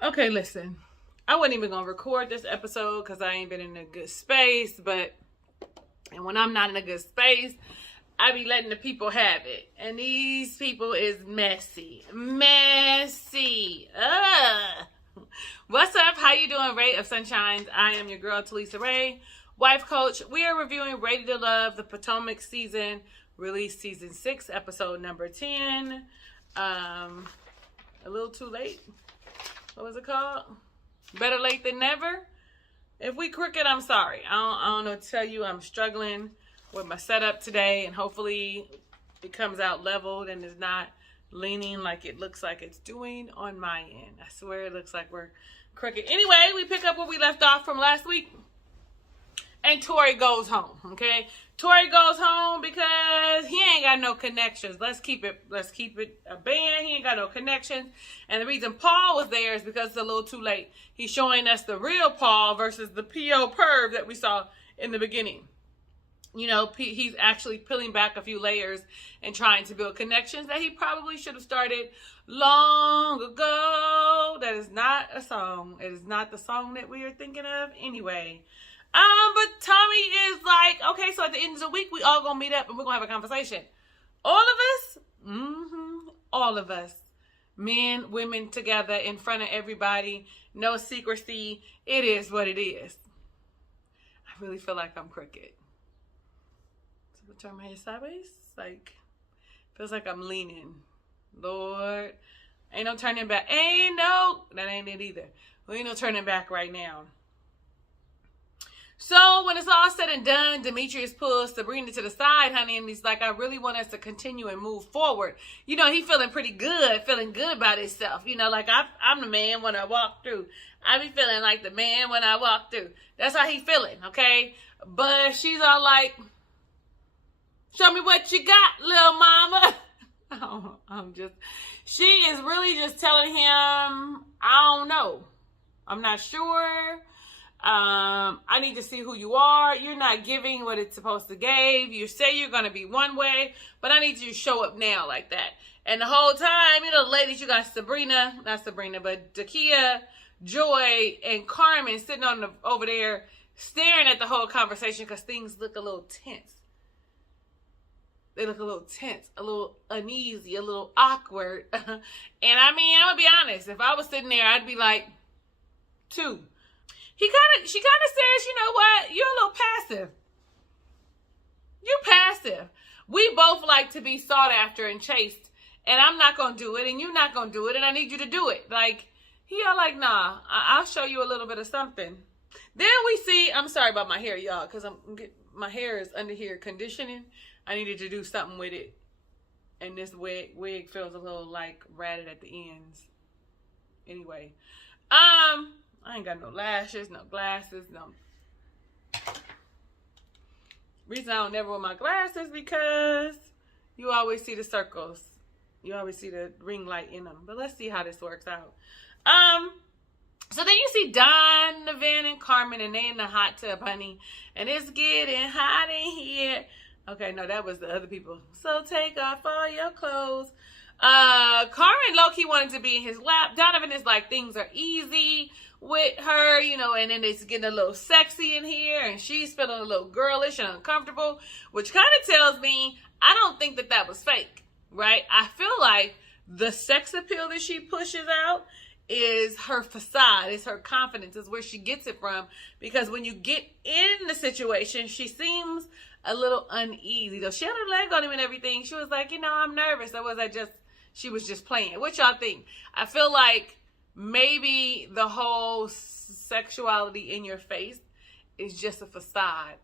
Okay, listen. I wasn't even gonna record this episode because I ain't been in a good space, and when I'm not in a good space, I be letting the people have it. And these people is messy. Messy. Ugh. What's up? How you doing, Ray of Sunshines? I am your girl, Talisa Ray, wife coach. We are reviewing Ready to Love, the Potomac season, release season 6, episode number 10. A little too late. What was it called? Better late than never. If we crooked, I'm sorry. I don't know what to tell you. I'm struggling with my setup today, and hopefully it comes out leveled and is not leaning like it looks like it's doing on my end. I swear it looks like we're crooked. Anyway, we pick up where we left off from last week, and Tori goes home. Okay, Tori goes home because he ain't got no connections. Let's keep it a band. He ain't got no connections. And the reason Paul was there is because it's a little too late. He's showing us the real Paul versus the P.O. perv that we saw in the beginning. You know, he's actually peeling back a few layers and trying to build connections that he probably should have started long ago. That is not a song. It is not the song that we are thinking of anyway. But Tommy is like, okay, so at the end of the week, we all gonna meet up and we're gonna have a conversation. All of us? All of us. Men, women together in front of everybody. No secrecy. It is what it is. I really feel like I'm crooked. So I turn my head sideways. Like, feels like I'm leaning. Lord. Ain't no turning back. That ain't it either. Well, ain't no turning back right now. So when it's all said and done, Demetrius pulls Sabrina to the side, honey, and he's like, I really want us to continue and move forward. You know, he feeling pretty good, feeling good about himself. You know, like I'm the man when I walk through. I be feeling like the man when I walk through. That's how he feeling, okay? But she's all like, show me what you got, little mama. She is really just telling him, I don't know. I'm not sure. I need to see who you are. You're not giving what it's supposed to give. You say you're going to be one way, but I need you to show up now like that. And the whole time, you know, ladies, you got not Sabrina, but Dakia, Joy, and Carmen sitting over there staring at the whole conversation because things look a little tense. They look a little tense, a little uneasy, a little awkward. And I mean, I'm going to be honest. If I was sitting there, I'd be like, two. She kind of says, you know what? You're a little passive. You're passive. We both like to be sought after and chased, and I'm not going to do it, and you're not going to do it, and I need you to do it. Like, he all like, nah, I'll show you a little bit of something. Then we see, I'm sorry about my hair, y'all, because my hair is under here conditioning. I needed to do something with it, and this wig feels a little, like, ratted at the ends. Anyway, I ain't got no lashes, no glasses, no. Reason I don't never wear my glasses because you always see the circles. You always see the ring light in them. But let's see how this works out. So then you see Don, Van, and Carmen, and they in the hot tub, honey. And it's getting hot in here. Okay, no, that was the other people. So take off all your clothes. Carmen low-key wanted to be in his lap. Donovan is like, things are easy with her, you know, and then it's getting a little sexy in here, and she's feeling a little girlish and uncomfortable, which kind of tells me I don't think that was fake, right? I feel like the sex appeal that she pushes out is her facade, is her confidence, is where she gets it from, because when you get in the situation, she seems a little uneasy, though she had her leg on him and everything. She was like, you know, I'm nervous, or was I just, she was just playing? What y'all think? I feel like maybe the whole sexuality in your face is just a facade.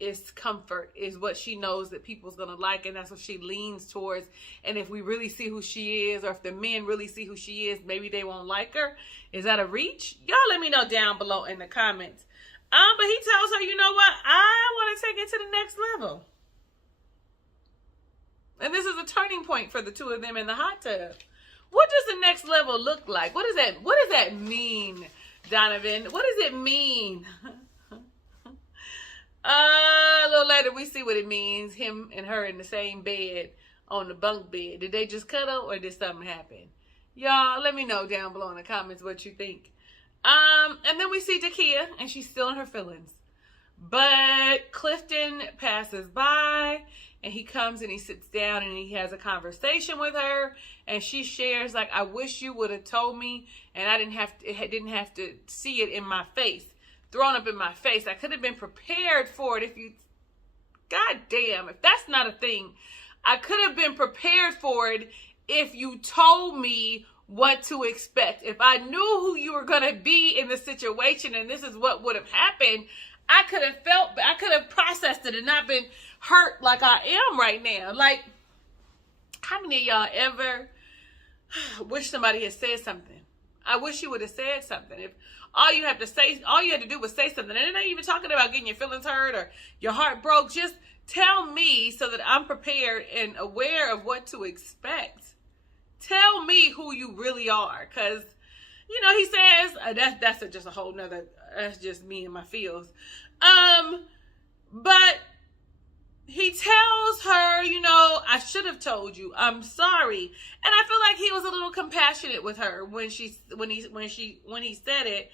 It's comfort, is what she knows that people's going to like, and that's what she leans towards. And if we really see who she is, or if the men really see who she is, maybe they won't like her. Is that a reach? Y'all let me know down below in the comments. But he tells her, you know what? I want to take it to the next level. And this is a turning point for the two of them in the hot tub. What does the next level look like? What does that mean, Donovan? What does it mean? A little later, we see what it means. Him and her in the same bed, on the bunk bed. Did they just cuddle, or did something happen? Y'all, let me know down below in the comments what you think. And then we see Dakia, and she's still in her feelings. But Clifton passes by, and he comes and he sits down and he has a conversation with her, and she shares like, I wish you would have told me, and I didn't have to see it in my face, thrown up in my face. I could have been prepared for it if you, God damn, if that's not a thing, I could have been prepared for it if you told me what to expect. If I knew who you were going to be in the situation and this is what would have happened, I could have processed it and not been hurt like I am right now. Like, how many of y'all ever wish somebody had said something? I wish you would have said something. If all you had to do was say something, and it ain't even talking about getting your feelings hurt or your heart broke. Just tell me so that I'm prepared and aware of what to expect. Tell me who you really are. Because, you know, he says, that's just a whole nother, that's just me and my feels. But he tells her, you know, I should have told you. I'm sorry. And I feel like he was a little compassionate with her when he said it.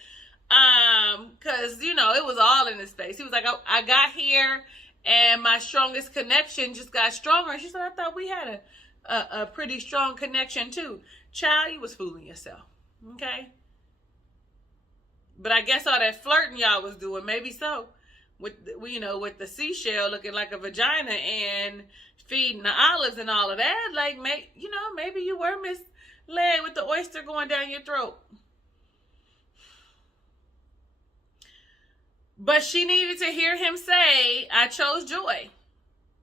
Cause you know, it was all in his face. He was like, I got here and my strongest connection just got stronger. She said, I thought we had a pretty strong connection too. Child, you was fooling yourself. Okay. But I guess all that flirting y'all was doing, maybe so. With the seashell looking like a vagina and feeding the olives and all of that. Like, maybe you were misled with the oyster going down your throat. But she needed to hear him say, I chose joy.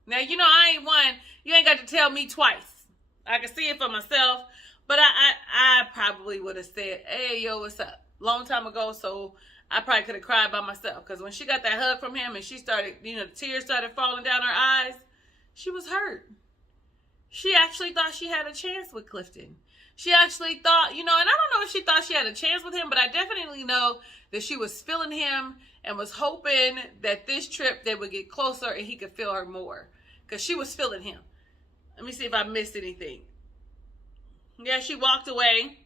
Now, you know, I ain't one. You ain't got to tell me twice. I can see it for myself. But I probably would have said, hey, yo, what's up? Long time ago, so I probably could have cried by myself. Because when she got that hug from him and she started, the tears started falling down her eyes, she was hurt. She actually thought she had a chance with Clifton. She actually thought, and I don't know if she thought she had a chance with him, but I definitely know that she was feeling him and was hoping that this trip they would get closer and he could feel her more. Because she was feeling him. Let me see if I missed anything. Yeah, she walked away.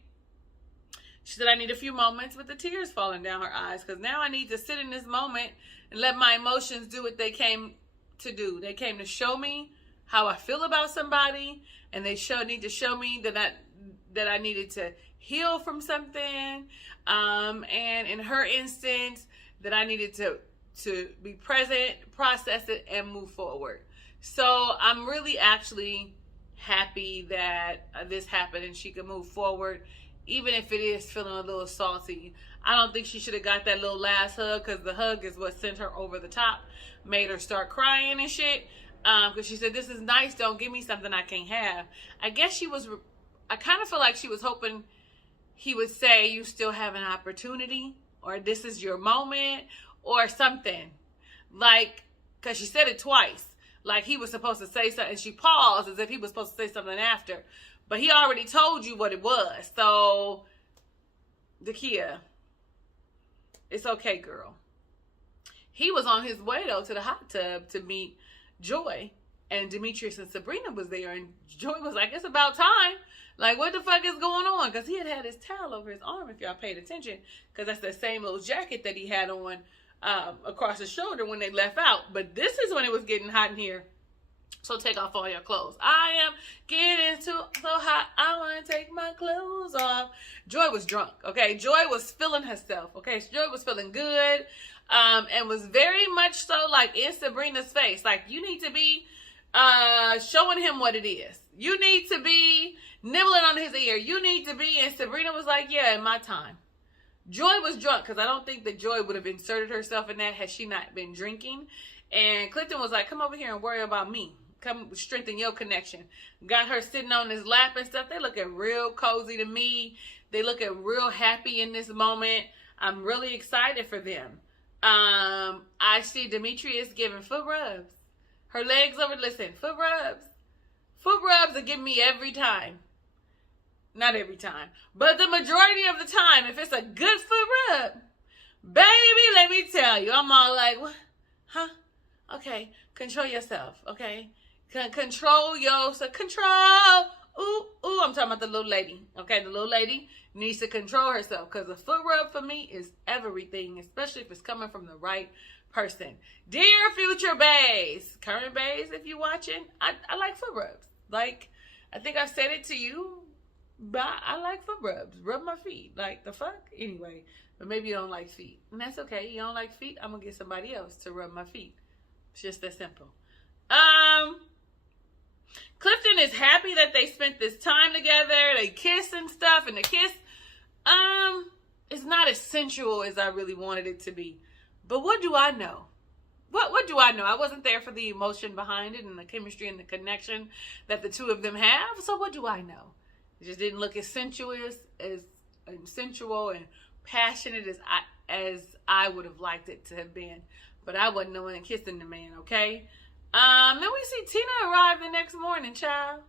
She said, I need a few moments with the tears falling down her eyes because now I need to sit in this moment and let my emotions do what they came to do. They came to show me how I feel about somebody, and they need to show me that I needed to heal from something. And in her instance, that I needed to be present, process it, and move forward. So I'm really actually happy that this happened and she could move forward. Even if it is feeling a little salty. I don't think she should have got that little last hug because the hug is what sent her over the top. Made her start crying and shit. Because she said, this is nice. Don't give me something I can't have. I guess I kind of feel like she was hoping he would say, you still have an opportunity. Or this is your moment. Or something. Like, because she said it twice. Like he was supposed to say something. And she paused as if he was supposed to say something after. But he already told you what it was. So, Dakia, it's okay, girl. He was on his way, though, to the hot tub to meet Joy. And Demetrius and Sabrina was there. And Joy was like, it's about time. Like, what the fuck is going on? Because he had his towel over his arm, if y'all paid attention. Because that's the same little jacket that he had on across his shoulder when they left out. But this is when it was getting hot in here. So take off all your clothes. I am getting so hot, I want to take my clothes off. Joy was drunk, okay? Joy was feeling herself, okay? Joy was feeling good and was very much so like in Sabrina's face. Like, you need to be showing him what it is. You need to be nibbling on his ear. You need to be, and Sabrina was like, yeah, in my time. Joy was drunk because I don't think that Joy would have inserted herself in that had she not been drinking. And Clifton was like, come over here and worry about me. Come strengthen your connection. Got her sitting on his lap and stuff. They looking real cozy to me. They looking real happy in this moment. I'm really excited for them. I see Demetrius giving foot rubs. Her legs over, listen, foot rubs. Foot rubs are giving me every time. Not every time. But the majority of the time, if it's a good foot rub, baby, let me tell you. I'm all like, what? Huh? Okay. Control yourself, okay? Control yourself. Control. Ooh, I'm talking about the little lady. Okay, the little lady needs to control herself because a foot rub for me is everything, especially if it's coming from the right person. Dear future bays, current bays, if you're watching, I like foot rubs. Like, I think I said it to you, but I like foot rubs. Rub my feet. Like, the fuck? Anyway, but maybe you don't like feet. And that's okay. You don't like feet? I'm going to get somebody else to rub my feet. It's just that simple. Clifton is happy that they spent this time together. They kiss and stuff, and the kiss, is not as sensual as I really wanted it to be. But what do I know? What do I know? I wasn't there for the emotion behind it and the chemistry and the connection that the two of them have. So what do I know? It just didn't look as sensuous, as sensual and passionate as I would have liked it to have been. But I wasn't the one kissing the man, okay? Then we see Tina arrive the next morning, child.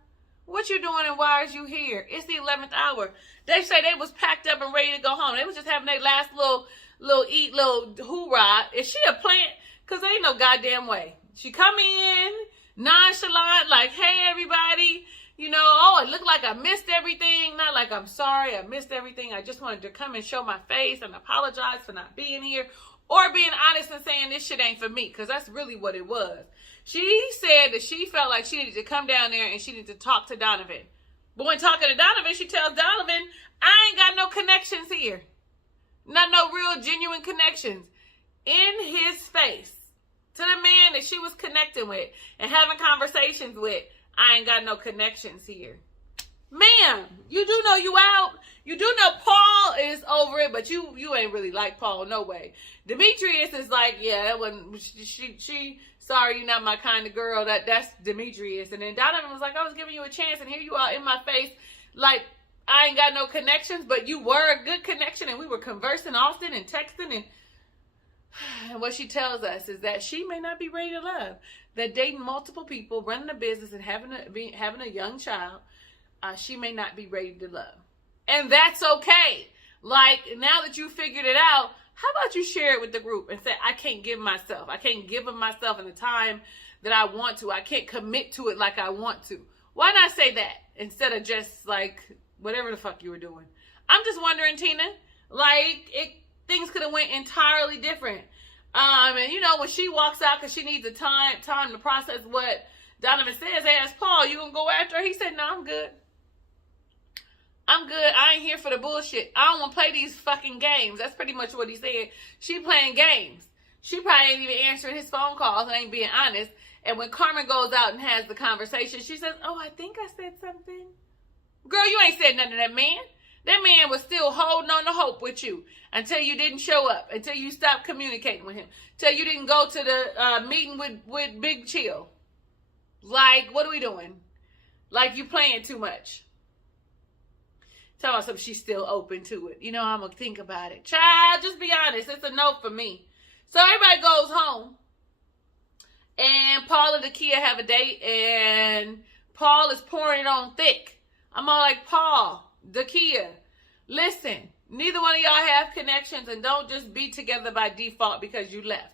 What you doing and why is you here? It's the 11th hour. They say they was packed up and ready to go home. They was just having their last little hoorah. Is she a plant? Because there ain't no goddamn way. She come in, nonchalant, like, hey, everybody. You know, oh, it looked like I missed everything. Not like I'm sorry, I missed everything. I just wanted to come and show my face and apologize for not being here. Or being honest and saying this shit ain't for me. Because that's really what it was. She said that she felt like she needed to come down there and she needed to talk to Donovan. But when talking to Donovan, she tells Donovan, I ain't got no connections here. Not no real genuine connections. In his face. To the man that she was connecting with and having conversations with, I ain't got no connections here. Ma'am, you do know you out. You do know Paul is over it, but you ain't really like Paul, no way. Demetrius is like, yeah, that wasn't, she sorry, you're not my kind of girl. That's Demetrius. And then Donovan was like, I was giving you a chance, and here you are in my face, like, I ain't got no connections, but you were a good connection, and we were conversing often and texting, and what she tells us is that she may not be ready to love. That dating multiple people, running a business, and having a young child, she may not be ready to love. And that's okay. Like, now that you figured it out, how about you share it with the group and say, I can't give myself. I can't give of myself in the time that I want to. I can't commit to it like I want to. Why not say that instead of just like whatever the fuck you were doing? I'm just wondering, Tina, like things could have went entirely different. And you know, when she walks out because she needs a time to process what Donovan says, they ask Paul, you gonna go after her? He said, no, I'm good. I'm good. I ain't here for the bullshit. I don't want to play these fucking games. That's pretty much what he said. She playing games. She probably ain't even answering his phone calls and ain't being honest. And when Carmen goes out and has the conversation, she says, oh, I think I said something. Girl, you ain't said nothing to that man. That man was still holding on to hope with you until you didn't show up, until you stopped communicating with him, until you didn't go to the meeting with Big Chill. Like, what are we doing? Like, you playing too much. Tell myself she's still open to it. You know, I'm going to think about it. Child, just be honest. It's a no for me. So everybody goes home. And Paul and Dakia have a date. And Paul is pouring it on thick. I'm all like, Paul, Dakia, listen. Neither one of y'all have connections. And don't just be together by default because you left.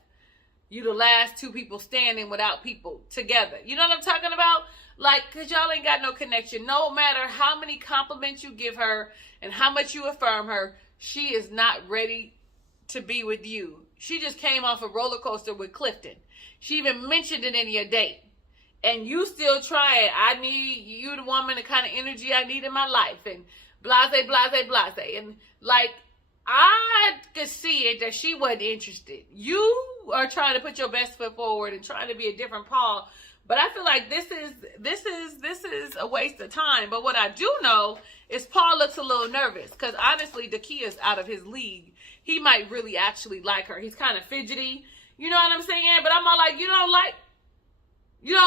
You the last two people standing without people together. You know what I'm talking about? Like, because y'all ain't got no connection. No matter how many compliments you give her and how much you affirm her, she is not ready to be with you. She just came off a roller coaster with Clifton. She even mentioned it in your date. And you still trying. I need you, the woman, the kind of energy I need in my life. And blase, blase, blase. And like, I could see it that she wasn't interested. You are trying to put your best foot forward and trying to be a different Paul. But I feel like this is a waste of time. But what I do know is Paul looks a little nervous because honestly, Dakia's out of his league. He might really actually like her. He's kind of fidgety. You know what I'm saying? But I'm all like, you don't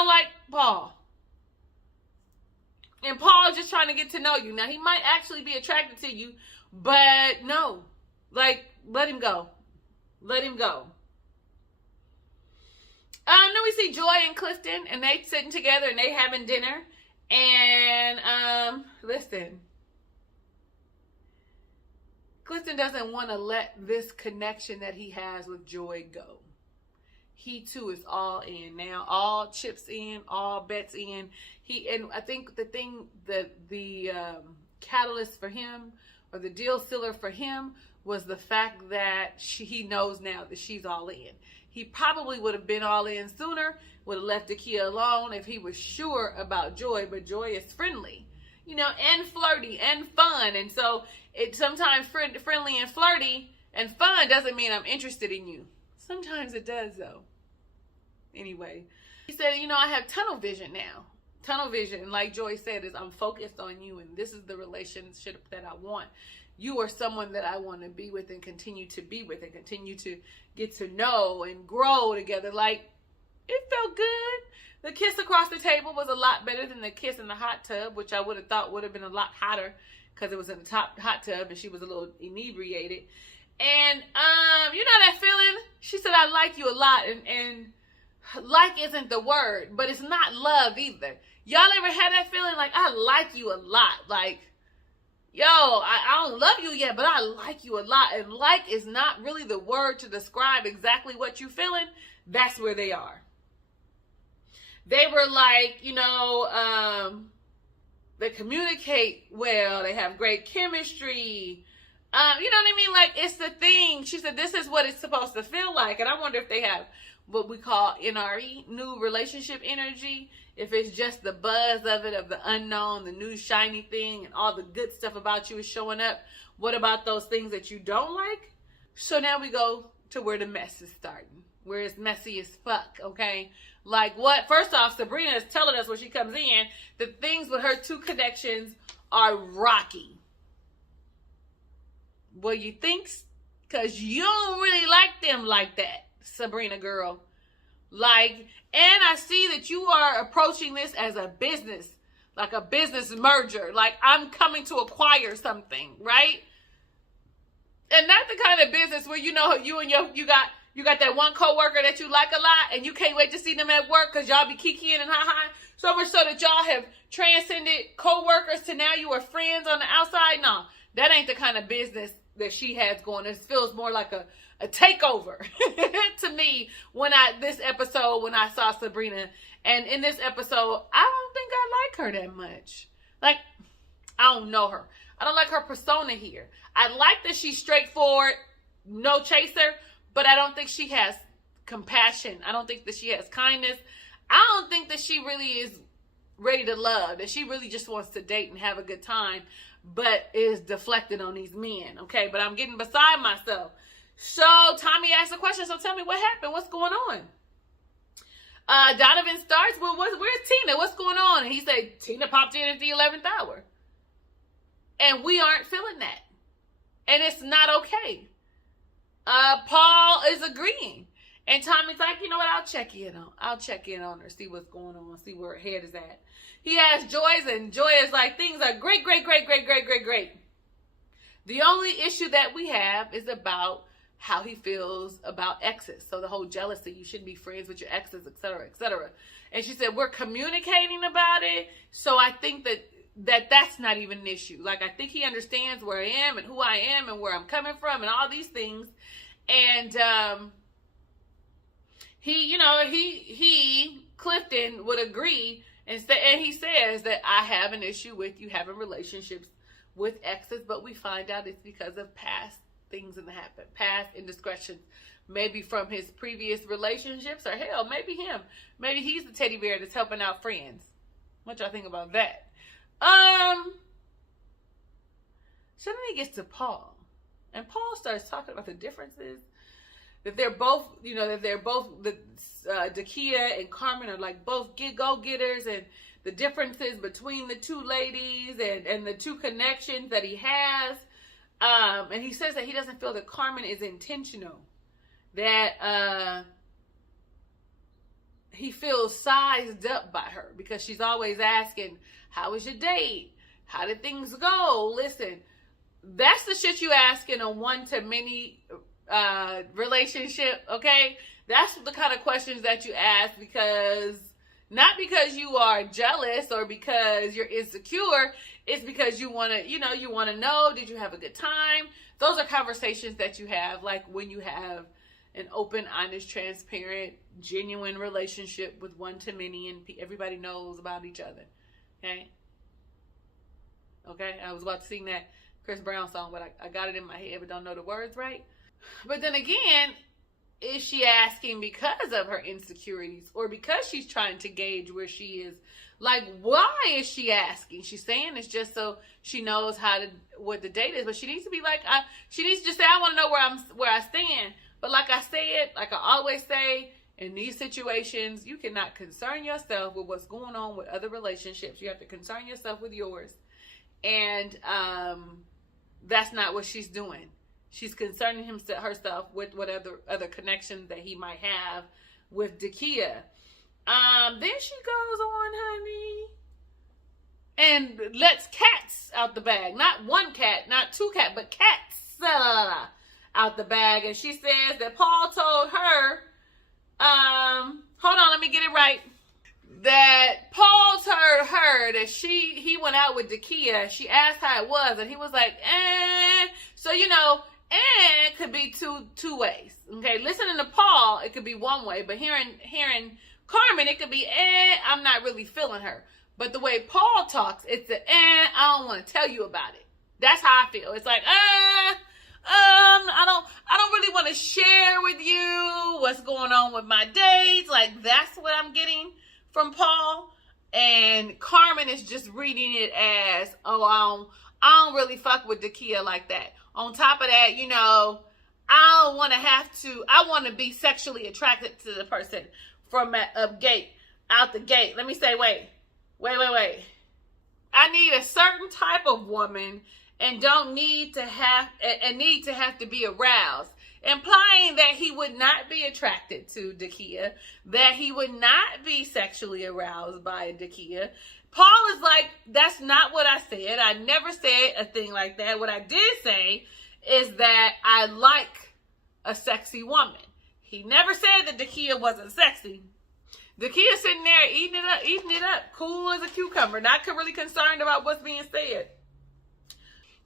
like Paul. And Paul's just trying to get to know you. Now, he might actually be attracted to you, but no. Like, let him go. Let him go. Then we see Joy and Clifton, and they sitting together, and they having dinner. And, listen. Clifton doesn't want to let this connection that he has with Joy go. he too is all in now, all chips in, all bets in. And I think the catalyst for him, or the deal sealer for him, was the fact that he knows now that she's all in. He probably would have been all in sooner, would have left Dakia alone if he was sure about Joy, but Joy is friendly, and flirty and fun. And so it sometimes friendly and flirty and fun doesn't mean I'm interested in you. Sometimes it does, though. Anyway, he said, I have tunnel vision now. Tunnel vision, like Joy said, is I'm focused on you, and this is the relationship that I want. You are someone that I want to be with and continue to be with and continue to get to know and grow together. Like, it felt good. The kiss across the table was a lot better than the kiss in the hot tub, which I would have thought would have been a lot hotter because it was in the hot tub and she was a little inebriated. And, that feeling? She said, I like you a lot. And like isn't the word, but it's not love either. Y'all ever had that feeling like, I like you a lot? Like, I don't love you yet, but I like you a lot. And like is not really the word to describe exactly what you feeling. That's where they are. They were like, they communicate well. They have great chemistry. You know what I mean? Like, it's the thing. She said, this is what it's supposed to feel like. And I wonder if they have what we call NRE, new relationship energy. If it's just the buzz of it, of the unknown, the new shiny thing, and all the good stuff about you is showing up. What about those things that you don't like? So now we go to where the mess is starting, where it's messy as fuck, okay? Like what? First off, Sabrina is telling us when she comes in that things with her two connections are rocky. Well, you think? Because you don't really like them like that, Sabrina girl. Like, and I see that you are approaching this as a business, like a business merger. Like, I'm coming to acquire something, right? And not the kind of business where, you got that one coworker that you like a lot and you can't wait to see them at work because y'all be kikiing and ha-ha. So much so that y'all have transcended coworkers to now you are friends on the outside. No, that ain't the kind of business that she has going. It feels more like a takeover to me when I saw Sabrina. And in this episode, I don't think I like her that much. Like, I don't know her. I don't like her persona here. I like that she's straightforward, no chaser, but I don't think she has compassion. I don't think that she has kindness. I don't think that she really is ready to love, that she really just wants to date and have a good time, but is deflected on these men, okay? But I'm getting beside myself. So Tommy asked a question, so tell me what happened. What's going on? Donovan starts, well, where's Tina? What's going on? And he said, Tina popped in at the 11th hour. And we aren't feeling that. And it's not okay. Paul is agreeing. And Tommy's like, you know what? I'll check in on her, see what's going on, see where her head is at. He asks Joyce, and Joy is like, things are great. The only issue that we have is about how he feels about exes. So the whole jealousy, you shouldn't be friends with your exes, etc., etc. And she said, we're communicating about it. So I think that's not even an issue. Like, I think he understands where I am and who I am and where I'm coming from and all these things. And Clifton would agree, and he says that I have an issue with you having relationships with exes, but we find out it's because of past things that happened, past indiscretions, maybe from his previous relationships, or hell, maybe him. Maybe he's the teddy bear that's helping out friends. What y'all think about that? So then he gets to Paul, and Paul starts talking about the differences. That they're both, Dakia and Carmen are like both go-getters, and the differences between the two ladies and the two connections that he has. And he says that he doesn't feel that Carmen is intentional. That he feels sized up by her because she's always asking, how was your date? How did things go? Listen, that's the shit you ask in a one-to-many relationship, okay? That's the kind of questions that you ask not because you are jealous or because you're insecure. It's because you want to know, did you have a good time? Those are conversations that you have, like when you have an open, honest, transparent, genuine relationship with one-to-many, and everybody knows about each other. Okay? Okay? I was about to sing that Chris Brown song, but I got it in my head, but don't know the words right. But then again, is she asking because of her insecurities or because she's trying to gauge where she is? Like, why is she asking? She's saying it's just so she knows what the date is, but she needs to be like, she needs to just say, I want to know where I stand. But like I said, like I always say, in these situations, you cannot concern yourself with what's going on with other relationships. You have to concern yourself with yours. And that's not what she's doing. She's concerning herself with what other connections that he might have with Dakia. Then she goes on, honey, and lets cats out the bag. Not one cat, not two cats, but cats out the bag. And she says that Paul told her, hold on, let me get it right. That Paul told her that he went out with Dakia. She asked how it was, and he was like, So, it could be two ways. Okay, listening to Paul, it could be one way, but hearing Carmen, it could be, I'm not really feeling her. But the way Paul talks, it's I don't want to tell you about it. That's how I feel. It's like, I don't really want to share with you what's going on with my dates. Like, that's what I'm getting from Paul. And Carmen is just reading it as, I don't really fuck with Dakia like that. On top of that, I don't want to I want to be sexually attracted to the person from out the gate. Let me say, wait. I need a certain type of woman and don't need to have to be aroused, implying that he would not be attracted to Dakia, that he would not be sexually aroused by Dakia. Paul is like, that's not what I said. I never said a thing like that. What I did say is that I like a sexy woman. He never said that Dakia wasn't sexy. Dakia's sitting there eating it up, cool as a cucumber, not really concerned about what's being said.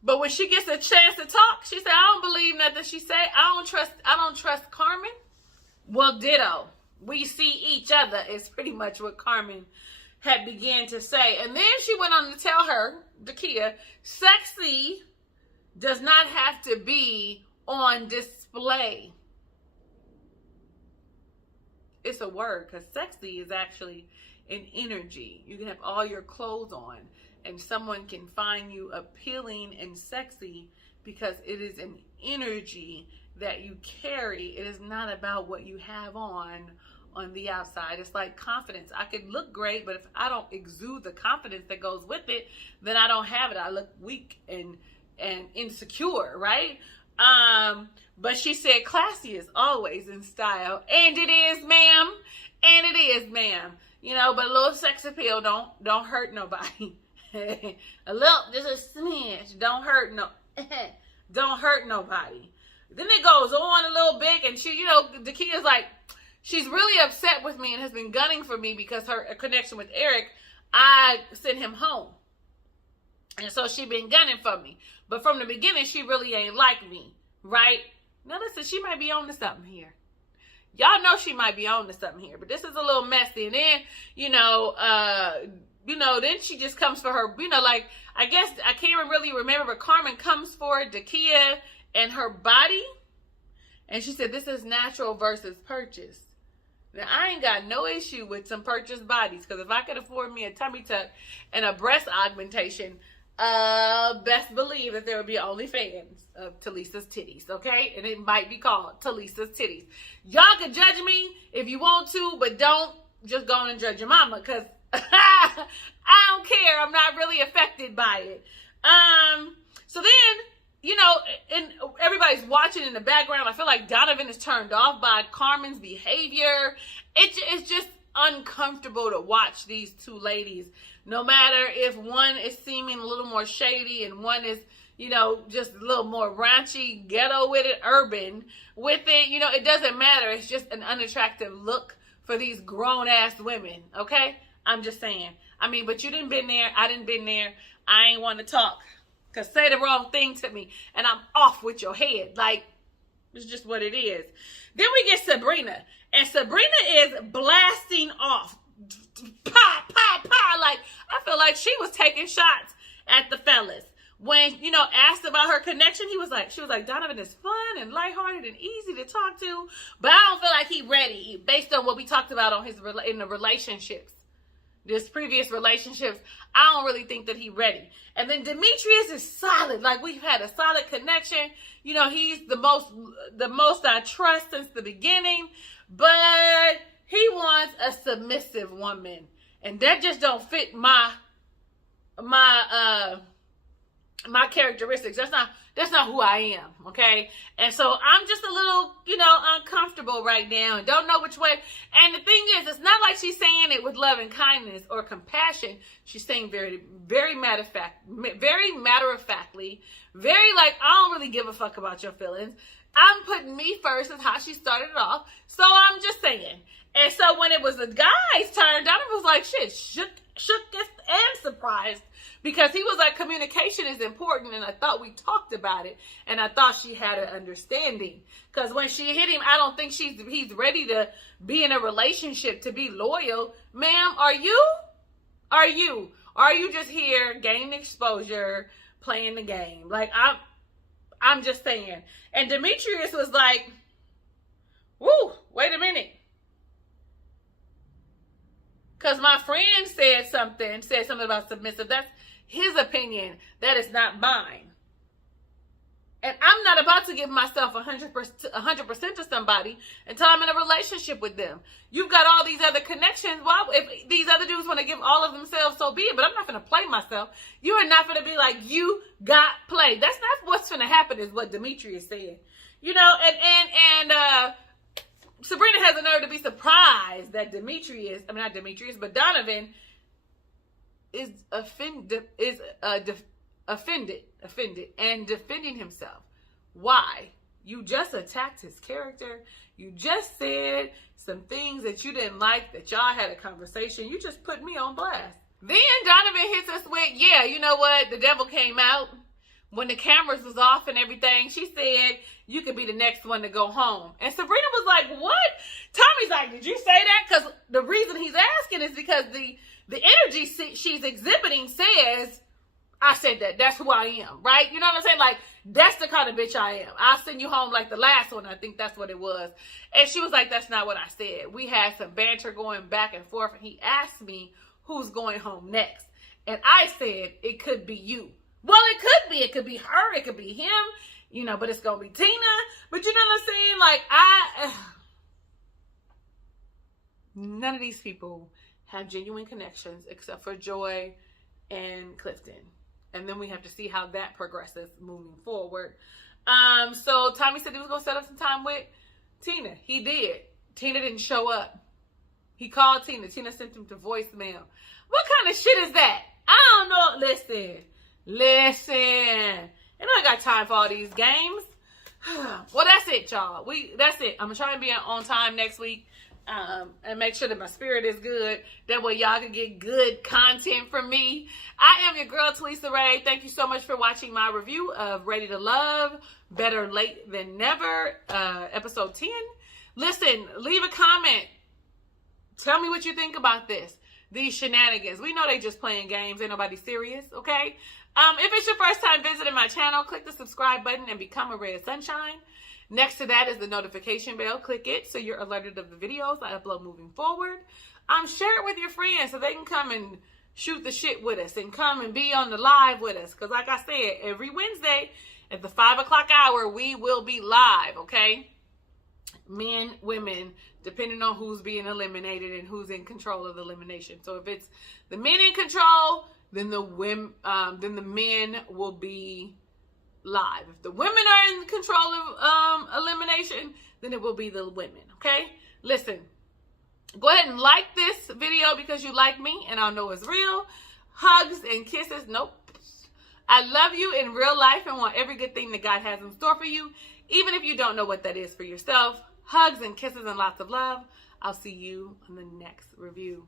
But when she gets a chance to talk, she said, I don't believe nothing she said. I don't trust Carmen. Well, ditto. We see each other is pretty much what Carmen had began to say. And then she went on to tell her, Dakia, sexy does not have to be on display. It's a word, because sexy is actually an energy. You can have all your clothes on and someone can find you appealing and sexy because it is an energy that you carry. It is not about what you have on the outside. It's like confidence. I could look great, but if I don't exude the confidence that goes with it, then I don't have it. I look weak and insecure, right? But she said classy is always in style. And it is, ma'am. And it is, ma'am. But a little sex appeal don't hurt nobody. Just a smidge. Don't hurt nobody. Then it goes on a little bit, and she, Dakia's like, she's really upset with me and has been gunning for me because her connection with Eric, I sent him home. And so she been gunning for me. But from the beginning, she really ain't like me, right? Now listen, she might be on to something here. Y'all know she might be on to something here, but this is a little messy. And then, then she just comes for her, like, I guess, I can't really remember, but Carmen comes for Dakia and her body. And she said, this is natural versus purchase. Now, I ain't got no issue with some purchased bodies, because if I could afford me a tummy tuck and a breast augmentation, best believe that there would be OnlyFans of Talisa's titties, okay? And it might be called Talisa's titties. Y'all can judge me if you want to, but don't just go on and judge your mama, because I don't care. I'm not really affected by it. So then, and everybody's watching in the background. I feel like Donovan is turned off by Carmen's behavior. It's just uncomfortable to watch these two ladies. No matter if one is seeming a little more shady and one is, just a little more raunchy, ghetto with it, urban with it, it doesn't matter. It's just an unattractive look for these grown-ass women, okay? I'm just saying. But you didn't been there. I didn't been there. I ain't want to talk. Because say the wrong thing to me and I'm off with your head. Like, It's just what it is. Then we get Sabrina. And Sabrina is blasting off. Pop, pop, pop. Like, I feel like she was taking shots at the fellas. When, asked about her connection, she was like, Donovan is fun and lighthearted and easy to talk to. But I don't feel like he ready based on what we talked about on in the relationships. This previous relationships, I don't really think that he ready. And then Demetrius is solid. Like, we've had a solid connection. He's the most I trust since the beginning. But he wants a submissive woman. And that just don't fit my characteristics. That's not who I am, okay? And so I'm just a little, uncomfortable right now and don't know which way. And the thing is, it's not like she's saying it with love and kindness or compassion. She's saying very, very matter of factly, very like, I don't really give a fuck about your feelings. I'm putting me first is how she started it off. So I'm just saying. And so when it was the guy's turn, Donovan was like, shit, shook and surprised. Because he was like, communication is important, and I thought we talked about it, and I thought she had an understanding. Because when she hit him, I don't think he's ready to be in a relationship, to be loyal. Ma'am, are you? Are you just here gaining exposure, playing the game? Like, I'm just saying. And Demetrius was like, woo, wait a minute. Because my friend said something about submissive. That's his opinion. That is not mine. And I'm not about to give myself 100% to somebody until I'm in a relationship with them. You've got all these other connections. Well, if these other dudes want to give all of themselves, so be it. But I'm not going to play myself. You are not going to be like, you got played. That's not what's going to happen, is what Demetrius said. And Sabrina has the nerve to be surprised that Donovan is offended and defending himself. Why? You just attacked his character. You just said some things that you didn't like, that y'all had a conversation. You just put me on blast. Then Donovan hits us with, yeah, you know what? The devil came out. When the cameras was off and everything, she said, you could be the next one to go home. And Sabrina was like, what? Tommy's like, did you say that? Because the reason he's asking is because the energy she's exhibiting says, I said that. That's who I am, right? You know what I'm saying? Like, that's the kind of bitch I am. I'll send you home like the last one. I think that's what it was. And she was like, that's not what I said. We had some banter going back and forth. And he asked me who's going home next. And I said, it could be you. Well, it could be. It could be her. It could be him. But it's going to be Tina. But you know what I'm saying? Like, none of these people have genuine connections except for Joy and Clifton. And then we have to see how that progresses moving forward. So Tommy said he was going to set up some time with Tina. He did. Tina didn't show up. He called Tina. Tina sent him to voicemail. What kind of shit is that? I don't know. Listen. And I got time for all these games. Well, that's it, y'all. That's it. I'm going to try and be on time next week. And make sure that my spirit is good. That way y'all can get good content from me. I am your girl, Talisa Ray. Thank you so much for watching my review of Ready to Love, Better Late Than Never, episode 10. Listen, leave a comment. Tell me what you think about this. These shenanigans. We know they just playing games. Ain't nobody serious, okay? If it's your first time visiting my channel, click the subscribe button and become a Red Sunshine. Next to that is the notification bell. Click it so you're alerted of the videos I upload moving forward. Share it with your friends so they can come and shoot the shit with us and come and be on the live with us. Because like I said, every Wednesday at the 5 o'clock hour, we will be live, okay? Men, women, depending on who's being eliminated and who's in control of the elimination. So if it's the men in control, then the men will be live. If the women are in control of elimination, then it will be the women, okay? Listen, go ahead and like this video because you like me and I know it's real. Hugs and kisses. Nope. I love you in real life and want every good thing that God has in store for you, even if you don't know what that is for yourself. Hugs and kisses and lots of love. I'll see you on the next review.